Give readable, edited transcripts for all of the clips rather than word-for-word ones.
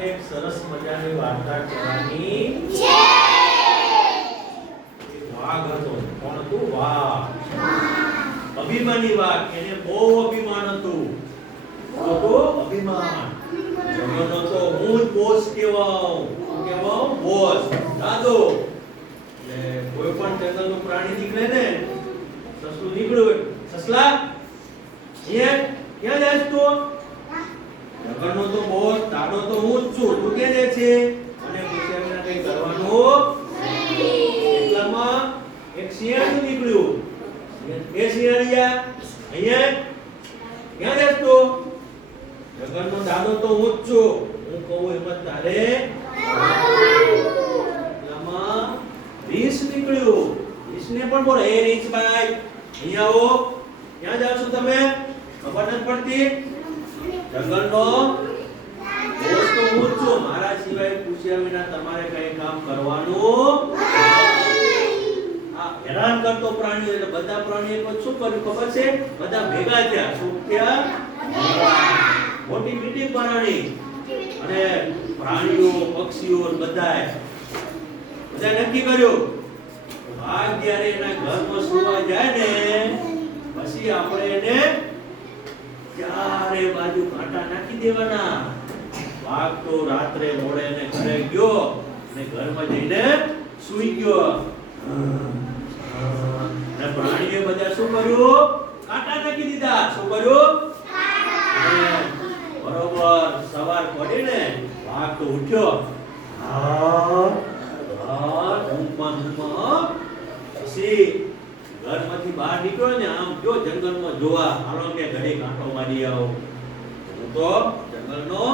તમને એક સરસ મજાની વાર્તા કહેવાની છે. વાઘ હતો. કોણ હતું? વાઘ. અભિમાની વાઘ. એને બહુ અભિમાન હતું. અભિમાન. જગતનો તો હું જ બોસ કહેવાઉં. શું કહેવાઉં? બોસ. દાદો. એટલે કોઈ પણ જંગલનું પ્રાણી નીકળે ને, સસલું નીકળ્યું. સસલા, ક્યાં જાય તું? જગતનો તો બોસ, દાદો તો હું જ છું. તું ક્યાં જાય છે? અને પૂછે એમને કંઈ કરવાનું એટલામાં એક શિયાળ નીકળ્યું. એ શિયાળિયા અહીંયા ક્યાં જાય તું? જગતનો દાદો તો હું જ છું. હું કહું એમ જ તારે એટલામાં રીંછ નીકળ્યું. રીંછને પણ બોલો, એ રીંછભાઈ અહીંયા આવો. ક્યાં જાવ છો તમે? ખબર નથી પડતી? જંગલનો બોસ તો હું જ છું. મારા સિવાય પૂછ્યા વિના તમારે કઈ કામ કરવાનું આ હેરાન કરતો પ્રાણીઓ. એટલે બધા પ્રાણીઓ શું કર્યું ખબર છે? બધા ભેગા થયા. શું થયા? મોટી મીટિંગ બનાવી. અને પ્રાણીઓ, પક્ષીઓ બધા નક્કી કર્યું. વાઘ જ્યારે એના ઘરમાં સુવા જાય ને, પછી આપણે એને ચારે બાજુ કાંટા નાખી દેવાના. વાઘ તો રાત્રે મોડે ને ઘરે ગયો અને ઘરમાં જઈને સૂઈ ગયો. અને પ્રાણીએ બધા શું કર્યું? કાંટા નાખી દીધા. શું કર્યું? બરોબર સવાર પડી ને, વાઘ તો ઉઠ્યો. પછી ઘરમાંથી બહાર નીકળ્યો ને, આમ જો જંગલમાં જોવા, હાલો કે ઘડી કાંટો મારી આવો. હું તો જંગલનો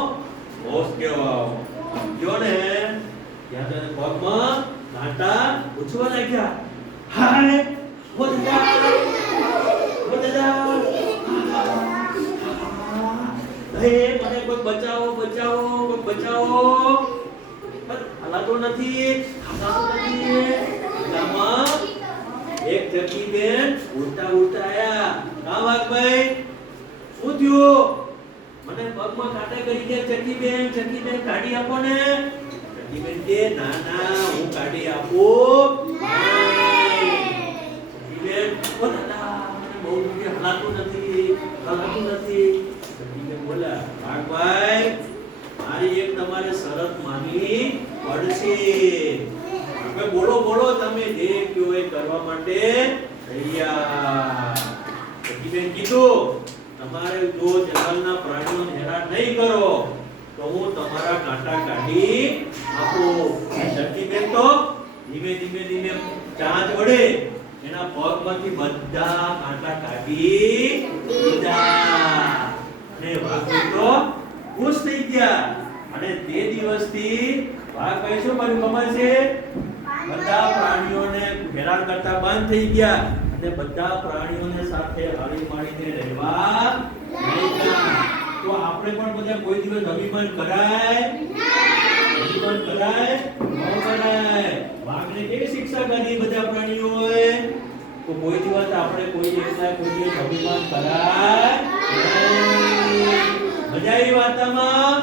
બોસ કહેવાઉં. જો ને ત્યાં તને પગમાં કાંટા ઉછવા લાગ્યા. હાય ઓ દાદા, ઓ દાદા, હે મને કોઈ બચાવો, બચાવો, કોઈ બચાવો. હાલાતો નથી, હાલાતો નથી. ગામમાં એક જકી બેન ઉડતા ઉડતા આયા. કા વાઘભાઈ, શું થયું? મને પગમાં કાંટા કરી દે ચકી બેન કાઢી આપો ને. ચકી બેન કે ના ના હું કાઢી આપું. ચકી બેન ઓ દાદા મને બહુ હાલાતું નથી. ચકી બેન બોલા, વાઘભાઈ મારી એક તમારે શરત માનવી પડશે. બોલો બોલો, તમે જે કયો એ કરવા માટે તૈયાર. બેન કીધું તમારે જો જંગલના પ્રાણીઓને હેરાન નહીં કરો તો હું તમારા કાંટા કાઢી આપું. બેન તો ધીમે ધીમે ચાંચ વડે એના પગમાંથી બધા કાંટા કાઢી દીધા. અને વાઘભાઈ તો ખુશ થઈ ગયા. અને તે દિવસથી વાઘભાઈ શું કર્યું ખબર છે? બધા પ્રાણીઓને હેરાન કરતા બંધ થઈ ગયા અને બધા પ્રાણીઓને સાથે હળી મળીને રહેવા લાગ્યા. તો આપણે પણ બધા કોઈ દિવસ અભિમાન કરાય? અભિમાન કરાય? ન કરાય. વાઘને કેવી શિક્ષા કરી બધા પ્રાણીઓએ? તો કોઈ દિવસ આપણે કોઈ દિવસ અભિમાન કરાય? મજા આવી વાર્તામાં?